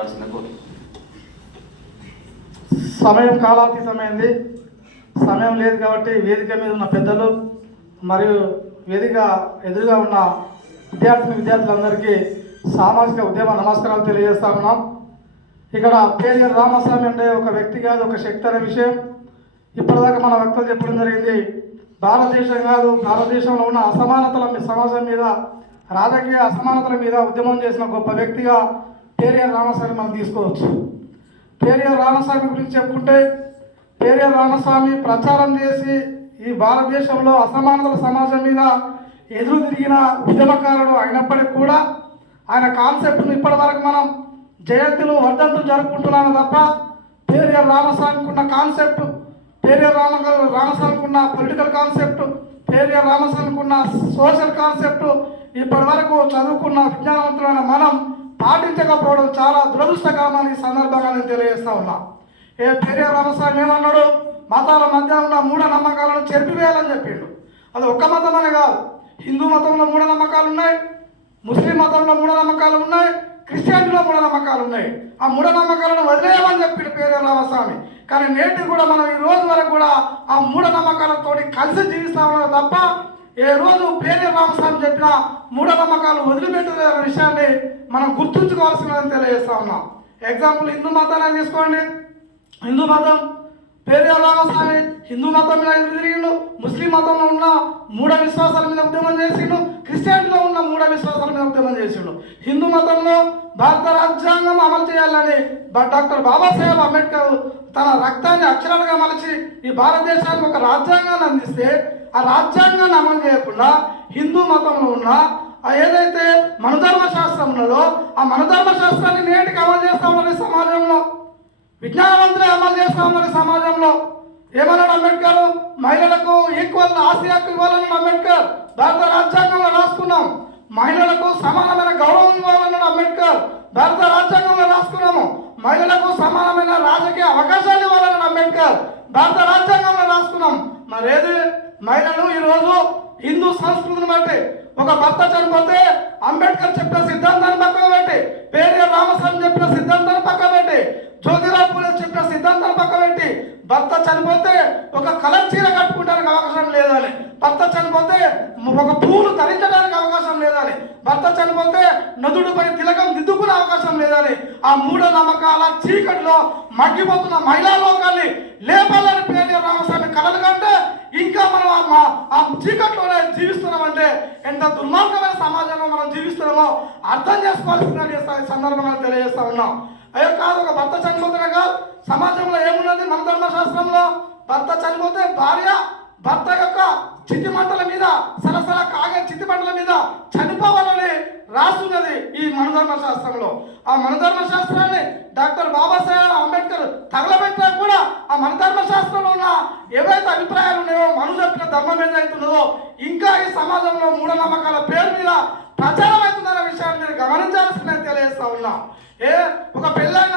మాట్లాడవలసిన కోరు సమయం కాలాతీతమైంది సమయం లేదు కాబట్టి వేదిక మీద ఉన్న పెద్దలు మరియు వేదిక ఎదురుగా ఉన్న విద్యార్థిని విద్యార్థులందరికీ సామాజిక ఉద్యమ నమస్కారాలు తెలియజేస్తా ఉన్నాం. ఇక్కడ పేరు రామస్వామి అంటే ఒక వ్యక్తి కాదు ఒక శక్తి అనే విషయం. ఇప్పటిదాకా మన వ్యక్తులు చెప్పడం జరిగింది. భారతదేశం కాదు భారతదేశంలో ఉన్న అసమానతల మీ- సమాజం మీద రాజకీయ అసమానతల మీద ఉద్యమం చేసిన గొప్ప వ్యక్తిగా పేరియర్ రామస్వామి మనం తీసుకోవచ్చు. పేరియర్ రామస్వామి గురించి చెప్పుకుంటే పేరియర్ రామస్వామి ప్రచారం చేసి ఈ భారతదేశంలో అసమానతల సమాజం మీద ఎదురు తిరిగిన ఉద్యమకారుడు అయినప్పటికీ కూడా ఆయన కాన్సెప్ట్ను ఇప్పటివరకు మనం జయంతులు వర్ధంతులు జరుపుకుంటున్నాను తప్ప పేరియర్ రామస్వామికి ఉన్న కాన్సెప్ట్ పేరియర్ రామ రామస్వామికి ఉన్న పొలిటికల్ కాన్సెప్ట్ పేరియర్ రామస్వామికి ఉన్న సోషల్ కాన్సెప్ట్ ఇప్పటి వరకు చదువుకున్న విజ్ఞానవంతులైన మనం పాటించకపోవడం చాలా దురదృష్టకరమని ఈ సందర్భంగా నేను తెలియజేస్తా ఉన్నా. ఏ పెరియ రామస్వామి ఏమన్నాడు? మతాల మధ్య ఉన్న మూఢ నమ్మకాలను చెరిపివేయాలని చెప్పిండు. అది ఒక్క మతం అనే కాదు. హిందూ మతంలో మూఢ నమ్మకాలు ఉన్నాయి ముస్లిం మతంలో మూఢ నమ్మకాలు ఉన్నాయి క్రిస్టియానిటీలో మూఢ నమ్మకాలు ఉన్నాయి. ఆ మూఢ నమ్మకాలను వదిలేయమని చెప్పిండు పేరు రామస్వామి. కానీ నేటి కూడా మనం ఈ రోజు వరకు కూడా ఆ మూఢనమ్మకాలతో కలిసి జీవిస్తా తప్ప ఏ రోజు పేరే రామస్వామి చెప్పిన మూఢ నమ్మకాలు వదిలిపెట్టదు అనే విషయాన్ని మనం గుర్తుంచుకోవాల్సిందని తెలియజేస్తా ఉన్నాం. ఎగ్జాంపుల్ హిందూ మతాన్ని తీసుకోండి హిందూ మతం పేరు రామస్వామి హిందూ మతం మీద ఎదురు తిరిగిండు ముస్లిం మతంలో ఉన్న మూఢ విశ్వాసాల మీద ఉద్యమం చేసిండు క్రిస్టియన్లో ఉన్న మూఢ విశ్వాసాల మీద ఉద్యమం చేసిండు. హిందూ మతంలో భారత రాజ్యాంగం అమలు చేయాలని డాక్టర్ బాబాసాహెబ్ అంబేద్కర్ తన రక్తాన్ని అక్షరాలుగా మలిచి ఈ భారతదేశానికి ఒక రాజ్యాంగాన్ని అందిస్తే ఆ రాజ్యాంగాన్ని అమలు చేయకుండా హిందూ మతంలో ఉన్న ఏదైతే మనుధర్మ శాస్త్రం ఉన్నదో ఆ మనుధర్మ శాస్త్రాన్ని నేటికి అమలు చేస్తా ఉన్నారు విజ్ఞానవంతులే అమలు చేస్తా ఉన్నారు సమాజంలో. ఏమన్నాడు అంబేద్కర్? మహిళలకు ఈక్వల్ ఆస్తి హక్కు ఇవ్వాలని అంబేద్కర్. భారత రాజ్యాంగంలో రాసుకున్నాం. మహిళలకు సమానమైన గౌరవం ఇవ్వాలన్నాడు అంబేద్కర్. భారత రాజ్యాంగంలో రాసుకున్నాము. మహిళలకు సమానమైన రాజకీయ అవకాశాలు ఇవ్వాలన్నాడు అంబేద్కర్. భారత రాజ్యాంగంలో రాసుకున్నాం. మరేది? మహిళలు ఈరోజు హిందూ సంస్కృతిని బట్టి ఒక భర్త చనిపోతే అంబేద్కర్ చెప్పిన సిద్ధాంతాన్ని పక్కన పెట్టి పేరు రామస్వామి చెప్పిన సిద్ధాంతాన్ని పక్కన భర్త చనిపోతే ఒక కలర్ చీర కట్టుకోవడానికి అవకాశం లేదని. భర్త చనిపోతే ఒక పూలు ధరించడానికి అవకాశం లేదని. భర్త చనిపోతే నదుడిపై తిలకం దిద్దుకునే అవకాశం లేదని. ఆ మూఢ నమ్మకాల చీకటిలో మగ్గిపోతున్న మహిళా లోకాన్ని లేపాలని పేరు రామస్వామి కలలు కంటే ఇంకా మనం ఆ చీకట్లోనే జీవిస్తున్నామంటే ఎంత దుర్మార్గమైన సమాజంలో మనం జీవిస్తున్నామో అర్థం చేసుకోవాల్సిన సందర్భంగా తెలియజేస్తా ఉన్నాం. అయ్యో కాదు ఒక భర్త చనిపోతే సమాజంలో ఏమున్నది? మన ధర్మశాస్త్రంలో భర్త చనిపోతే భార్య భర్త యొక్క చితి మంటల మీద సలసల కాగే చితి మంటల మీద చనిపోవాలని రాస్తున్నది ఈ మనధర్మ శాస్త్రంలో ఆ మనధర్మ శాస్త్రాన్ని డాక్టర్ బాబాసాహెబ్ అంబేద్కర్ తగలబెట్టినా కూడా ఆ మనధర్మ శాస్త్రంలో ఉన్న ఏవైతే అభిప్రాయాలు ఉన్నాయో మను చెప్పిన ధర్మం ఏదైతే ఇంకా ఈ సమాజంలో మూఢనమ్మకాల పేరు మీద ప్రచారం అవుతుందన్న విషయాన్ని మీరు గమనించాల్సిందని తెలియజేస్తా ఉన్నా. ఏ ఒక పెళ్ళైన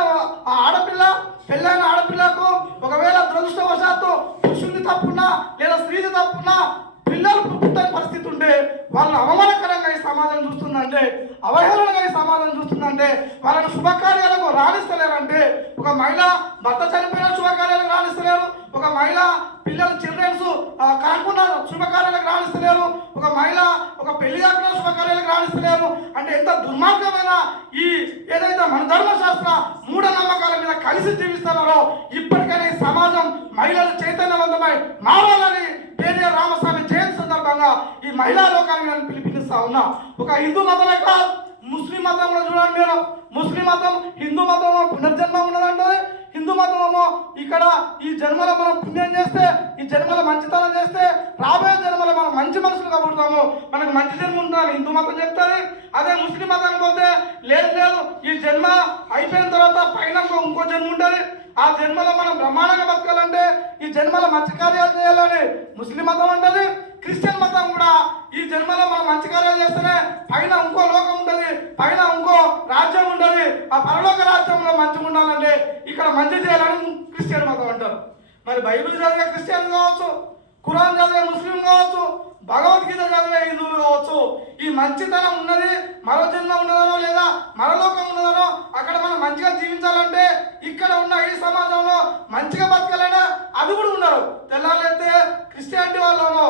అవహేళనగా సమాధానం చూస్తుందంటే వాళ్ళని శుభకార్యాలకు రాణిస్తలేరంటే ఒక మహిళ భర్త చనిపోయిన శుభకార్యాలకు రాణిస్తలేరు. ఒక మహిళ పిల్లల చిల్డ్రన్స్ కాకుండా శుభకార్యాలకు రాణిస్తలేరు. ఒక మహిళ ఒక పెళ్ళి కాకుండా శుభకార్యాలకు రాణిస్తలేరు. అంటే ఎంత దుర్మార్గమైన ఈ ఏదైతే మన ధర్మశాస్త్ర మూఢనమ్మకాల మీద కలిసి జీవిస్తున్నారో ఇప్పటికైనా ఈ సమాజం మహిళలు చైతన్యవంతమై మారాలని పేరే రామస్వామి జయంతి సందర్భంగా ఈ మహిళా లోకాన్ని నేను పిలిపిస్తా ఉన్నా ఒక హిందూ మతమే కాదు ముస్లిం మతం కూడా చూడండి మీరు. ముస్లిం మతం హిందూ మతం పునర్జన్మ ఉన్నదంటే హిందూ మతమేమో ఇక్కడ ఈ జన్మలో మనం పుణ్యం చేస్తే ఈ జన్మలో మంచితనం చేస్తే రాబోయే జన్మలో మనం మంచి మనుషులుగా పుడతాము మనకు మంచి జన్మ ఉంటుందని హిందూ మతం చెప్తుంది. అదే ముస్లిం మతానికి పోతే లేదు లేదు. ఈ జన్మ అయిపోయిన తర్వాత పైన ఇంకో చేయాలని ఆ జన్మలో మనం బ్రహ్మాండంగా బతకాలంటే ఈ జన్మలో మంచి కార్యాలు చేయాలని ముస్లిం మతం ఉంటుంది క్రిస్టియన్ మతం కూడా ఈ జన్మలో మనం మంచి కార్యాలు చేస్తేనే పైన ఇంకో లోకం ఉంటుంది పైన ఇంకో రాజ్యం ఉంటుంది ఆ పరలోక రాజ్యంలో మంచిగా ఉండాలంటే ఇక్కడ మంచి చేయాలని క్రిస్టియన్ మతం అంటారు. మరి బైబిల్ చదివే క్రిస్టియన్ కావచ్చు ఖురాన్ చదివే ముస్లిం కావచ్చు భగవద్గీత చదివే హిందువులు కావచ్చు ఈ మంచితనం ఉన్నది మరో జన్మ ఉన్నదనో లేదా మరలోకం ఉన్నదనో అక్కడ మనం మంచిగా జీవించాలంటే ఇక్కడ ఉన్న ఈ సమాజంలో మంచిగా బతకాలన్నా అది కూడా ఉన్నారు తెల్లారైతే క్రిస్టియానిటీ వాళ్ళేమో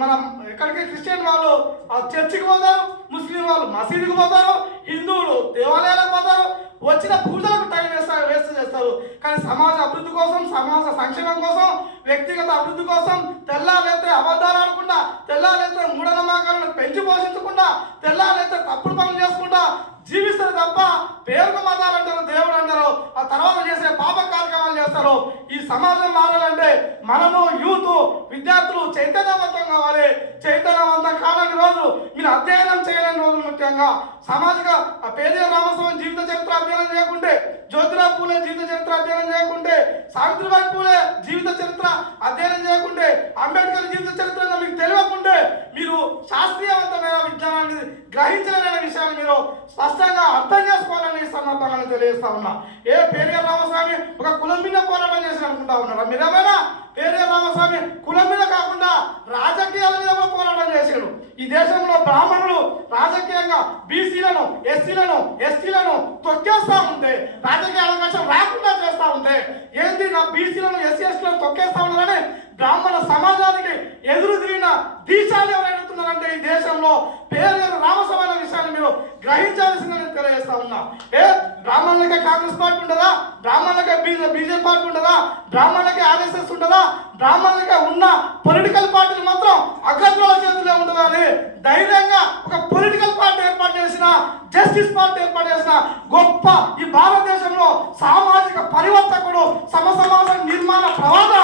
మనం ఎక్కడికి క్రిస్టియన్ వాళ్ళు ఆ, చర్చికి పోతారు ముస్లిం వాళ్ళు మసీదుకి పోతారు హిందువులు దేవాలయాలకు పోతారు వచ్చిన పూజలకు టైం వేస్తారు వేస్ట్ చేస్తారు. కానీ సమాజ అభివృద్ధి కోసం సమాజ సంక్షేమం కోసం వ్యక్తిగత అభివృద్ధి కోసం తెల్లాలైతే అబద్ధాలు ఆడకుండా తెల్లాలైతే మూఢనమ్మకాలను పెంచి పోషించకుండా తెల్లాలైతే తప్పుడు పనులు చేసుకుంటా జీవిస్తారు తప్ప పేరుకు మతాలు అంటారు దేవుడు అంటారు. ఆ తర్వాత చేసే పాప కార్యక్రమాలు చేస్తారు ఈ సమాజం మారాలంటే మనము యూత్ విద్యార్థులు చైతన్యవంతం కావాలి చైతన్యవంతం కాలని రోజు మీరు అధ్యయనం చేయలేని రోజు ముఖ్యంగా సామాజిక ఆ రామస్వామి జీవిత చరిత్ర అధ్యయనం చేయకుంటే జ్యోతిరావు పూలే జీవిత చరిత్ర అధ్యయనం చేయకుంటే సావిత్రిబాయి పూలే జీవిత చరిత్ర అధ్యయనం చేయకుంటే అంబేద్కర్ జీవిత చరిత్ర మీకు తెలియకుంటే మీరు శాస్త్రీయవంతమైన విజ్ఞానాన్ని గ్రహించలేని విషయాన్ని మీరు స్పష్టంగా అర్థం చేసుకోవాలని సందర్భంగా తెలియజేస్తా ఉన్నా. ఏ పేరే రామస్వామి ఒక కులం మీద పోరాటం చేసి అనుకుంటా ఉన్నారా? మీరేమైనా పేరే రామస్వామి కులం మీద కాకుండా రాజకీయాల మీద కూడా పోరాటం చేశాడు ఈ దేశంలో బ్రాహ్మణులు రాజకీయంగా బీసీలను ఎస్సీలను ఎస్టీలను తొక్కేస్తా ఉంది రాజకీయ అవకాశం రాకుండా చేస్తా ఉంది ఏంది నా బీసీలను ఎస్సీ ఎస్టీలను తొక్కేస్తా ఉన్నారని బ్రాహ్మణ సమాజానికి ఎదురు తిరిగిన దీశాలు ఎవరైతున్నారంటే ఈ దేశంలో పేరు రామస్వామి విషయాన్ని మీరు గ్రహించాల్సిందని తెలియజేస్తా ఉన్నా. ఏ బ్రాహ్మణులకే కాంగ్రెస్ పార్టీ ఉండదా? బ్రాహ్మణులకే బీజేపీ పార్టీ ఉండదా? బ్రాహ్మణులకే ఆర్ఎస్ఎస్ ఉండదా? బ్రాహ్మణులకే ఉన్న పొలిటికల్ పార్టీలు మాత్రం అగ్రకుల చేతుల్లో ఉండదా అని ధైర్యంగా ఒక పొలిటికల్ పార్టీ ఏర్పాటు చేసిన జస్టిస్ పార్టీ ఏర్పాటు చేసిన గొప్ప ఈ భారతదేశంలో సామాజిక పరివర్తకుడు సమసమాజ నిర్మాణ ప్రవాద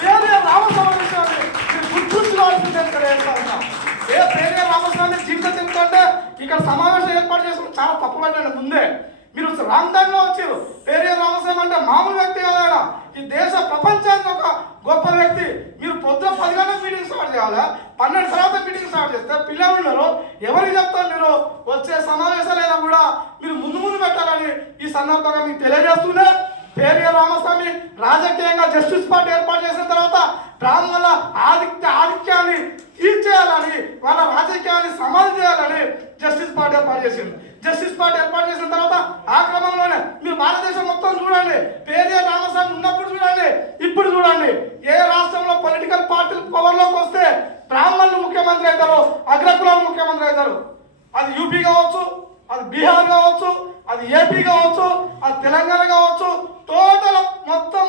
పేరే రామస్వామి మీరు గుర్తుంచుకోవాల్సిందే తెలియజేస్తా ఉన్నా ఏ పేరే రామస్వామి జీవిత చరిత్ర ఇక్కడ సమావేశం ఏర్పాటు చేసుకుని చాలా తప్పు పెట్టండి ముందే మీరు రాంగ్ టైంలో వచ్చారు. పేరే రామస్వామి అంటే మామూలు వ్యక్తి కదా ఆయన. ఈ దేశ ప్రపంచానికి ఒక గొప్ప వ్యక్తి. మీరు పొద్దున పది గంటలకు మీటింగ్ స్టార్ట్ చేయాలా? పన్నెండు తర్వాత మీటింగ్ స్టార్ట్ చేస్తే పిల్లలు ఉన్నారు. ఎవరికి చెప్తారు మీరు? వచ్చే సమావేశాలైనా కూడా మీరు ముందు ముందు పెట్టాలని ఈ సందర్భంగా మీకు తెలియజేస్తూనే పేరు రామస్వామి? రాజకీయంగా జస్టిస్ పార్టీ ఏర్పాటు చేసిన తర్వాత బ్రాహ్మణుల ఆధిక్య ఆధిక్యాన్ని తీర్చేయాలని వాళ్ళ రాజకీయాన్ని సమాధి చేయాలని జస్టిస్ పార్టీ ఏర్పాటు చేసింది. జస్టిస్ పార్టీ ఏర్పాటు చేసిన తర్వాత ఆ క్రమంలోనే మీరు భారతదేశం మొత్తం చూడండి. పేరే రామస్వామి ఉన్నప్పుడు చూడండి. ఇప్పుడు చూడండి. ఏ రాష్ట్రంలో పొలిటికల్ పార్టీలు పవర్లోకి వస్తే బ్రాహ్మణులు ముఖ్యమంత్రి అవుతారు అగ్రకులాలు ముఖ్యమంత్రి అవుతారు. అది యూపీ కావచ్చు అది బీహార్ కావచ్చు అది ఏపీ కావచ్చు అది తెలంగాణ కావచ్చు టోటల్ మొత్తం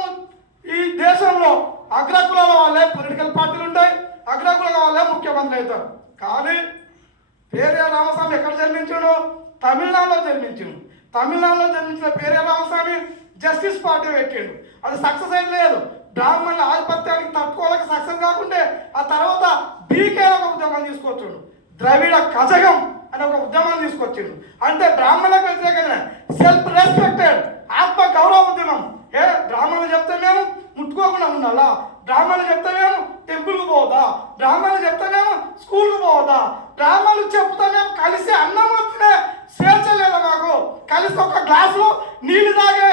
ఈ దేశంలో అగ్రకులాల వాళ్ళే పొలిటికల్ పార్టీలు ఉంటాయి అగ్రకుల వాళ్ళే ముఖ్యమంత్రి అవుతారు. కానీ పేరే రామస్వామి ఎక్కడ జన్మించాడు? తమిళనాడులో జన్మించాడు. తమిళనాడులో జన్మించిన పేరే రామస్వామి జస్టిస్ పార్టీ పెట్టాడు. అది సక్సెస్ అయితే లేదు. బ్రాహ్మణుల ఆధిపత్యానికి తట్టుకోలేక సక్సెస్ కాకుంటే ఆ తర్వాత బీకే ఒక ఉద్యమం తీసుకొచ్చాడు. ద్రవిడ కజగం. అని ఒక ఉద్యమం తీసుకొచ్చిండు. అంటే బ్రాహ్మణులకు వ్యతిరేకంగా సెల్ఫ్ రెస్పెక్టెడ్ ఆత్మ గౌరవ ఉద్యమం. ఏ బ్రాహ్మణులు చెప్తే మేము ముట్టుకోకుండా ఉండాలా? బ్రాహ్మణులు చెప్తే మేము టెంపుల్కి పోవద్దా? బ్రాహ్మణులు చెప్తే మేము స్కూల్కి పోవద్దా? బ్రాహ్మణులు చెప్తే మేము కలిసి అన్నం వస్తే స్వేచ్ఛ లేదా మాకు? కలిసి ఒక గ్లాసు నీళ్ళు తాగే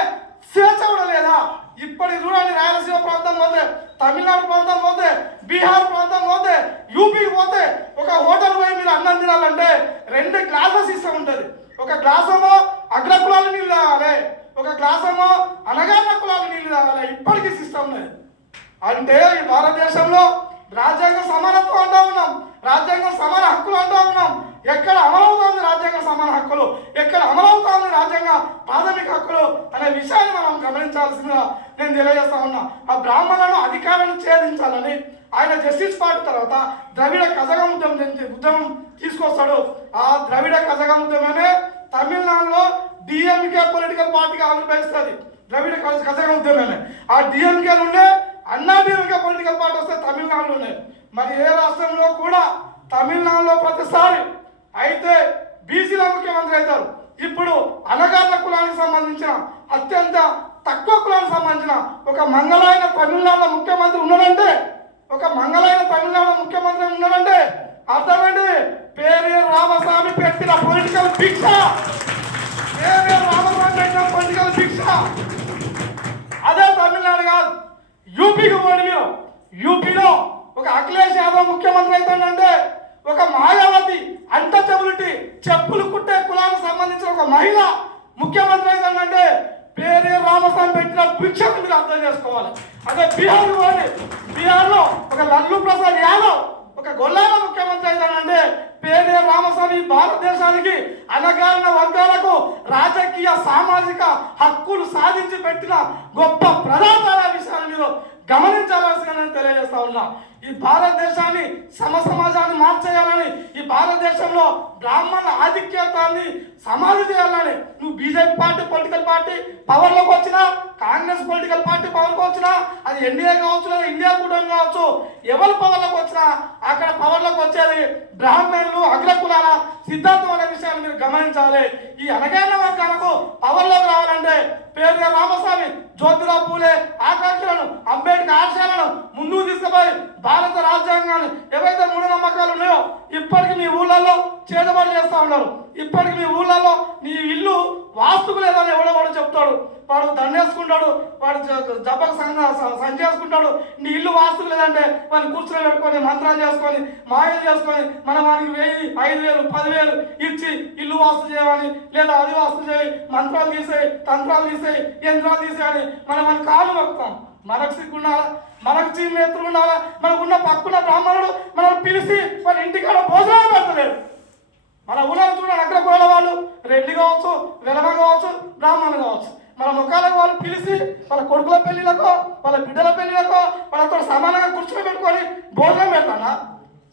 స్వేచ్ఛ కూడా లేదా? ఇప్పటి చూడండి రాయలసీమ ప్రాంతం పోతే తమిళనాడు ప్రాంతం పోతే బీహార్ ప్రాంతం పోతే యూపీకి పోతే ఒక హోటల్ పోయి మీరు అన్నం తినాలంటే రెండు గ్లాసెస్ ఇష్టం ఉంటుంది. ఒక గ్లాస్ ఏమో అగ్ర నీళ్ళు తాగాలి ఒక గ్లాస్ ఏమో అనగాన కులాలు నీళ్ళు తాగాలి ఇప్పటికీ సిస్టమ్ లేదు అంటే ఈ భారతదేశంలో రాజ్యాంగ సమానత్వం అంటూ ఉన్నాం. రాజ్యాంగం సమాన హక్కులు అంటూ ఉన్నాం. ఎక్కడ అమలవుతోంది రాజ్యాంగ సమాన హక్కులు? ఎక్కడ అమలవుతోంది రాజ్యాంగ ప్రాథమిక హక్కులు? అనే విషయాన్ని మనం గమనించాల్సిందిగా నేను తెలియజేస్తా ఉన్నా. ఆ బ్రాహ్మణులను అధికారాన్ని ఛేదించాలని ఆయన జస్టిస్ పార్టీ తర్వాత ద్రవిడ కజగం ఉద్యమం ఉద్యమం తీసుకొస్తాడు. ఆ ద్రవిడ కజగం ఉద్యమమే తమిళనాడులో డిఎంకే పొలిటికల్ పార్టీగా ఆవిర్భవిస్తుంది ద్రవిడ కజ- కజగం ఉద్యమమే ఆ డిఎంకే నుండే అన్నా డిఎంకే పొలిటికల్ పార్టీ వస్తే తమిళనాడులోనే. మరి ఏ రాష్ట్రంలో కూడా తమిళనాడులో ప్రతిసారి అయితే బీసీల ముఖ్యమంత్రి అవుతారు. ఇప్పుడు అనగాత కులానికి సంబంధించిన అత్యంత తక్కువ కులానికి సంబంధించిన ఒక మంగళైన తమిళనాడు ముఖ్యమంత్రి ఉన్నాడంటే ఒక మంగళైన తమిళనాడు ముఖ్యమంత్రి ఉన్నాడంటే అర్థమండి పేరే రామస్వామి పెట్టిన పొలిటికల్ భిక్ష! పేరే రామస్వామి పెట్టిన పొలిటికల్ భిక్ష! అదే తమిళనాడు కాదు. యూపీకి పోండి మీరు. యూపీలో ఒక అఖిలేష్ యాదవ్ ముఖ్యమంత్రి అవుతాడంటే ఒక మాయావతి అంటచబిలిటీ చెప్పులు కుట్టే కులానికి సంబంధించిన ఒక మహిళ ముఖ్యమంత్రి అవుతాడంటే పే పెట్టిన భిక్షకు మీరు అర్థం చేసుకోవాలి. అదే బీహార్ పోండి బీహార్లో ఒక లల్లు ప్రసాద్ యాదవ్ ఒక గొల్లాల ముఖ్యమంత్రి అవుతాడంటే పేరే రామస్వామి భారతదేశానికి అనగారిన వర్గాలకు రాజకీయ సామాజిక హక్కులు సాధించి పెట్టిన గొప్ప ప్రధాన విషయాన్ని మీరు గమనించాల్సిందని తెలియజేస్తా ఉన్నా. ఈ భారతదేశాన్ని సమ సమాజాన్ని మార్చేయాలని ఈ భారతదేశంలో బ్రాహ్మణ ఆధిక్యతాన్ని సమాధి చేయాలని నువ్వు బీజేపీ పార్టీ పొలిటికల్ పార్టీ పవర్లోకి వచ్చినా కాంగ్రెస్ పొలిటికల్ పార్టీ పవర్కి వచ్చినా అది ఎన్డీఏ కావచ్చు లేదా ఇండియా కూటమి కావచ్చు ఎవరు పవర్లోకి వచ్చినా అక్కడ పవర్లోకి వచ్చేది బ్రాహ్మణులు అగ్రకులాల సిద్ధాంతం అనే విషయాన్ని మీరు గమనించాలి. ఈ అనగైన వర్గాలకు పవర్లోకి రావాలంటే పేరు రామస్వామి జ్యోతిరావు పూలే ఆకాంక్షలను అంబేద్కర్ ఆశయాలను ముందుకు తీసుకుపోయి భారత రాజ్యాంగాన్ని ఏవైతే మూఢనమ్మకాలు ఉన్నాయో ఇప్పటికి మీ ఊళ్ళల్లో చేతబడి చేస్తూ ఉన్నారు. ఇప్పటికి మీ ఊళ్ళల్లో నీ ఇల్లు వాస్తుకు లేదని ఎవడో వాడు చెప్తాడు. వాడు దండేసుకుంటాడు వాడు జ- జబ్బకు సంచి చేసుకుంటాడు నీ ఇల్లు వాస్తుకు లేదంటే వాళ్ళు కూర్చొని పెట్టుకొని మంత్రాలు చేసుకొని మాయలు చేసుకొని మనం వారికి వెయ్యి ఐదు వేలు పదివేలు ఇచ్చి ఇల్లు వాస్తు చేయమని లేదా అది వాస్తు చేయి మంత్రాలు తీసేయి తంత్రాలు తీసేయి యంత్రాలు తీసేయని మనం మన కాలు మొక్కుతాం. మనకు సిగ్గు ఉండాలా? మనకు చీమ నేత్రులు ఉండాలా? మనకున్న పక్కన బ్రాహ్మణుడు మనం పిలిచి మన ఇంటికాడ భోజనం పెడతలేడు. మన ఊళ్ళో చూడండి అక్కడ కూడా వాళ్ళు రెడ్డి కావచ్చు వెలమ కావచ్చు బ్రాహ్మణులు కావచ్చు. మన ముఖాలకు వాళ్ళు పిలిచి వాళ్ళ కొడుకుల పెళ్ళిళ్ళకో వాళ్ళ బిడ్డల పెళ్ళిళ్ళకో వాళ్ళతో సమానంగా కూర్చొని పెట్టుకొని భోజనం పెడతానా?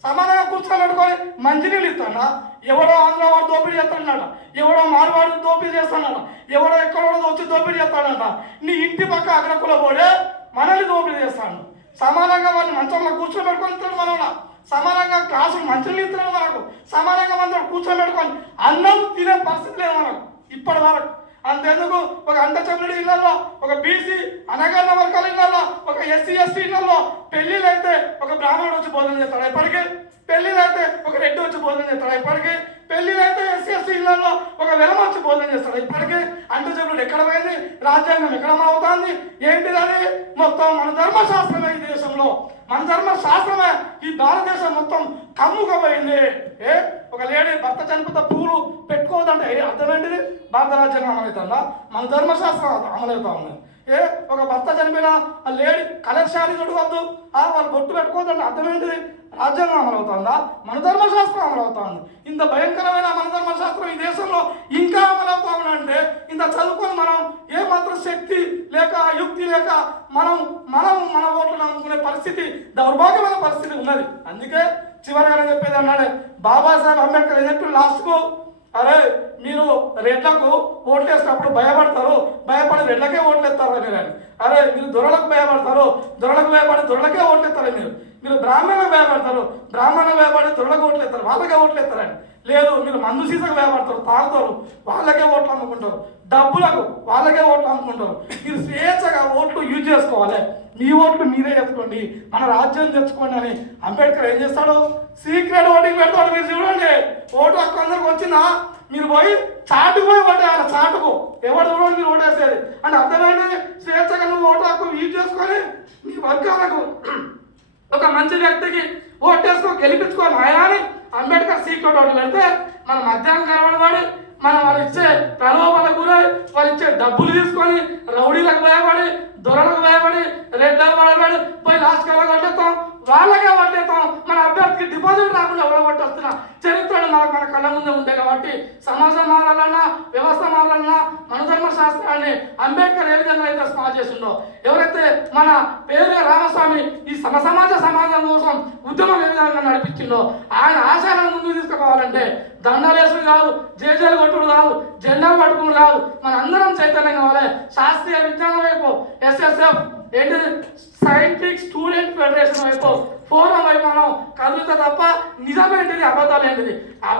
సమానంగా కూర్చొని పెట్టుకొని మంచినీళ్ళు ఇస్తాడా ఎవడో ఆంధ్ర వాడు దోపిడీ చేస్తాడట ఎవడో మారువాడు దోపిడీ చేస్తాడట ఎవడో ఎక్కడో వచ్చి దోపిడీ చేస్తాడట నీ ఇంటి పక్క అగ్రకుల పోడే మనల్ని దోపిడీ చేస్తాడు. సమానంగా వాళ్ళు మంచంలో కూర్చొని పెట్టుకొని ఇస్తాడు మనల్ని. సమానంగా క్లాసులు మంచులు ఇస్తున్నాడు మనకు. సమానంగా మంది కూర్చొని పెట్టుకొని అన్నం తినే పరిస్థితి లేదు మనకు. ఇప్పటి వరకు. అంతెందుకు? ఒక అంట చెప్పుడు ఇళ్ళలో ఒక బీసీ అనగారిన వర్గాల ఇళ్ళలో ఒక ఎస్సీ ఎస్టీ ఇళ్ళలో పెళ్ళిళ్ళు అయితే ఒక బ్రాహ్మణుడు వచ్చి భోజనం చేస్తాడు ఎప్పటికీ పెళ్ళిళ్ళు అయితే ఒక రెడ్డి వచ్చి భోజనం చేస్తాడు ఎప్పటికీ పెళ్ళిళ్ళు అయితే ఎస్సీ ఎస్టీ ఇళ్ళలో ఒక వెలమ వచ్చి భోజనం చేస్తాడు ఇప్పటికీ? అంట చెప్పుడు ఎక్కడ పోయింది? రాజ్యాంగం ఎక్కడ అవుతుంది ఏంటిది అది? మొత్తం మన ధర్మశాస్త్రమే ఈ దేశంలో. మన ధర్మశాస్త్రమే ఈ భారతదేశం మొత్తం కమ్ముకపోయింది. ఏ? ఒక లేడీ భర్త చనిపోతే పూలు పెట్టుకోవద్దంటే అర్థమేంటిది భారత రాజ్యాంగం అమలవుతుందా? మన ధర్మశాస్త్రం అమలవుతా ఉంది. ఏ ఒక భర్త చనిపోయిన ఆ లేడీ కలర్ శారీ తొడవద్దు ఆ వాళ్ళు బొట్టు పెట్టుకోవద్దంటే అర్థమైంది. రాజ్యాంగం అమలవుతుందా? మన ధర్మశాస్త్రం అమలవుతుంది. ఇంత భయంకరమైన మన ధర్మశాస్త్రం ఈ దేశంలో ఇంకా అమలవుతా ఉందంటే ఇంత చదువుకొని మనం ఏ మాత్రం శక్తి లేక యుక్తి లేక మనం మనం మన ఓట్లను అమ్ముకునే పరిస్థితి దౌర్భాగ్యమైన పరిస్థితి ఉన్నది. అందుకే చివరిగా చెప్పేది అన్నాడు బాబాసాహెబ్ అంబేద్కర్ ఏం చెప్పి లాస్ట్కు అరే మీరు రెడ్లకు ఓట్లు వేసినప్పుడు భయపడతారు భయపడి రెడ్లకే ఓట్లు ఎత్తారు మీరు అని అరే మీరు దొరలకు భయపడతారు దొరలకు భయపడి దొరలకే ఓట్లు ఎత్తారు మీరు మీరు బ్రాహ్మణులకు భయపడతారు బ్రాహ్మణులకు భయపడి దొరలకు ఓట్లు ఎత్తారు వాళ్ళకే ఓట్లు ఎత్తారని లేదు మీరు మందు సీసకు వేపడతారు తాగుతారు వాళ్ళకే ఓట్లు అమ్ముకుంటారు డబ్బులకు వాళ్ళకే ఓట్లు అమ్ముకుంటారు. మీరు స్వేచ్ఛగా ఓట్లు యూజ్ చేసుకోవాలి. మీ ఓట్లు మీరే చేసుకోండి మన రాజ్యం తెచ్చుకోండి అని అంబేద్కర్ ఏం చేస్తాడు? సీక్రెట్ ఓటింగ్ పెడతాడు మీరు చూడండి. ఓటు హక్కు అందరికి వచ్చిందా మీరు పోయి చాటుకు పోయి ఓటేయాలి చాటుకు. ఎవరు చూడండి మీరు ఓటేసేది? అంటే అర్థమైంది? స్వేచ్ఛగా నువ్వు ఓటు హక్కు యూజ్ చేసుకొని మీ వర్గాలకు ఒక మంచి వ్యక్తికి ఓటేసుకో గెలిపించుకోవాలి ఆయన అని అంబేద్కర్ సీక్రెట్ ఒకటి పెడితే మన మధ్యాహ్నం కనబడబడి మనం వాళ్ళు ఇచ్చే ప్రలోభాలకు గురై వాళ్ళు ఇచ్చే డబ్బులు తీసుకొని రౌడీలకు భయపడి దొరలకు భయపడి రెడ్లకు భయపడి పోయి లాస్ట్ కాలం కొట్టేస్తాం. వాళ్ళకే పట్టేస్తాం మన అభ్యర్థికి డిపాజిట్ రాకుండా ఎవరు పట్టేస్తున్నా చరిత్రలు మనకు మన కళ్ళ ముందే ఉండే కాబట్టి సమాజం మారాలన్నా వ్యవస్థ మారాలన్నా మనధర్మ శాస్త్రాన్ని అంబేద్కర్ ఏ విధంగా అయితే స్మార్ట్ చేసిండో ఎవరైతే మన పేరు రామస్వామి ఈ తమ సమాజ సమాజం కోసం ఉద్యమం ఏ విధంగా నడిపించిందో ఆయన ఆశయాలను ముందుకు తీసుకుపోవాలంటే దండలేసుడు కాదు జేజేలు కొట్టుడు కాదు జెండాలు పట్టుకుడు కాదు. మన అందరం చైతన్యం కావాలి. శాస్త్రీయ విజ్ఞానం వైపు ఎస్ఎస్ఎఫ్ ఏంటి సైంటిఫిక్ స్టూడెంట్ ఫెడరేషన్ వైపు పూర్వ వైపు మనం కదులుతా తప్ప నిజమేంటిది అబద్ధాలు ఏంటిది ఆ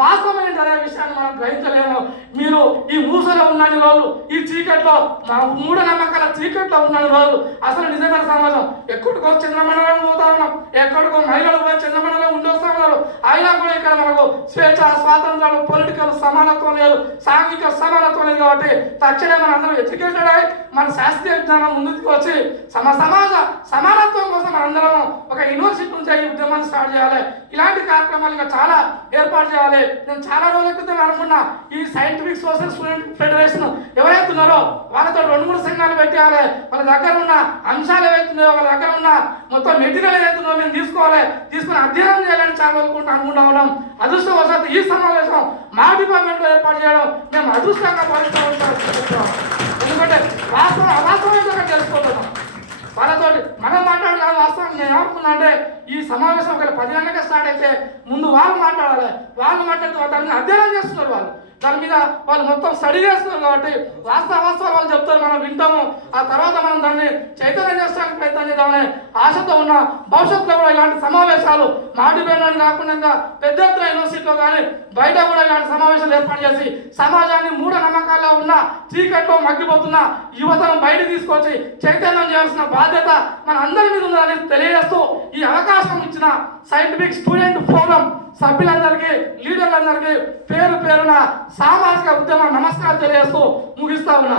అనే విషయాన్ని మనం గ్రహించలేము. మీరు ఈ మూసలో ఉన్నన్ని రోజులు ఈ చీకట్లో మా మూఢ నమ్మకాల చీకట్లో ఉన్నన్ని రోజులు అసలు నిజమైన సమాజం. ఎక్కడికో చంద్రమండలం పోతా ఉన్నాం. ఎక్కడికో మహిళలు పోయి చంద్రమండలం ఉండొస్తా ఉన్నారు. అయినా కూడా ఇక్కడ మనకు స్వేచ్ఛ స్వాతంత్రాలు పొలిటికల్ సమానత్వం లేదు సాంఘిక సమానత్వం లేదు కాబట్టి తక్షణమే మన అందరం ఎడ్యుకేటెడ్ అయి మన శాస్త్రీయ విజ్ఞానం ముందుకు వచ్చి సమ సమాజ సమానత్వం కోసం మనందరం ఒక యూనివర్సిటీ నుంచి ఈ ఉద్యమాన్ని స్టార్ట్ చేయాలి. ఇలాంటి కార్యక్రమాలు ఇంకా చాలా ఏర్పాటు చేయాలి. నేను చాలా రోజుల క్రితం అనుకున్నా ఈ సైంటిఫిక్ సోషల్ స్టూడెంట్ ఫెడరేషన్ ఎవరైతే ఉన్నారో వాళ్ళతో రెండు మూడు సంఘాలు పెట్టాలి వాళ్ళ దగ్గర ఉన్న అంశాలు ఏవైతే ఉన్నాయో వాళ్ళ దగ్గర ఉన్న మొత్తం మెటీరియల్ ఏదైతే ఉందో మేము తీసుకోవాలి. తీసుకుని అధ్యయనం చేయాలని చాలా రోజులు అనుకుంటా ఉన్నాం. అదృష్టవశాత్తు ఈ సమావేశం మా డిపార్ట్మెంట్లో ఏర్పాటు చేయడం మేము అదృష్టంగా భావిస్తూ ఉంటాం ఎందుకంటే వాస్తవం అవాస్తవం ఏంటో తెలుసుకోగలుగుతాం వాళ్ళతో మనం మాట్లాడాలి వాస్తవం. నేను ఏమనుకున్నా అంటే ఈ సమావేశం ఒకవేళ పది గంటలకే స్టార్ట్ అయితే ముందు వాళ్ళు మాట్లాడాలి. వాళ్ళు మాట్లాడితే వాళ్ళని అధ్యయనం చేస్తున్నారు వాళ్ళు. దాని మీద వాళ్ళు మొత్తం స్టడీ చేస్తున్నారు కాబట్టి వాస్తవ వాస్తవాలు వాళ్ళు చెప్తారు మనం వింటాము. ఆ తర్వాత మనం దాన్ని చైతన్యం చేస్తానికి ప్రయత్నం చేద్దామనే ఆశతో ఉన్న భవిష్యత్తులో కూడా ఇలాంటి సమావేశాలు మా కాకుండా పెద్ద ఎత్తున యూనివర్సిటీలో కానీ బయట కూడా ఇలాంటి సమావేశాలు ఏర్పాటు చేసి సమాజాన్ని మూఢ నమ్మకాల్లో ఉన్న చీకట్లో మగ్గిపోతున్న యువతను బయట తీసుకొచ్చి చైతన్యం చేయాల్సిన బాధ్యత మన అందరి మీద ఉందని తెలియజేస్తూ ఈ అవకాశం ఇచ్చిన సైంటిఫిక్ స్టూడెంట్ ఫోరం సభ్యులందరికీ లీడర్లందరికీ పేరు పేరున సామాజిక ఉద్యమ నమస్కారం తెలియజేస్తూ ముగిస్తా ఉన్నా.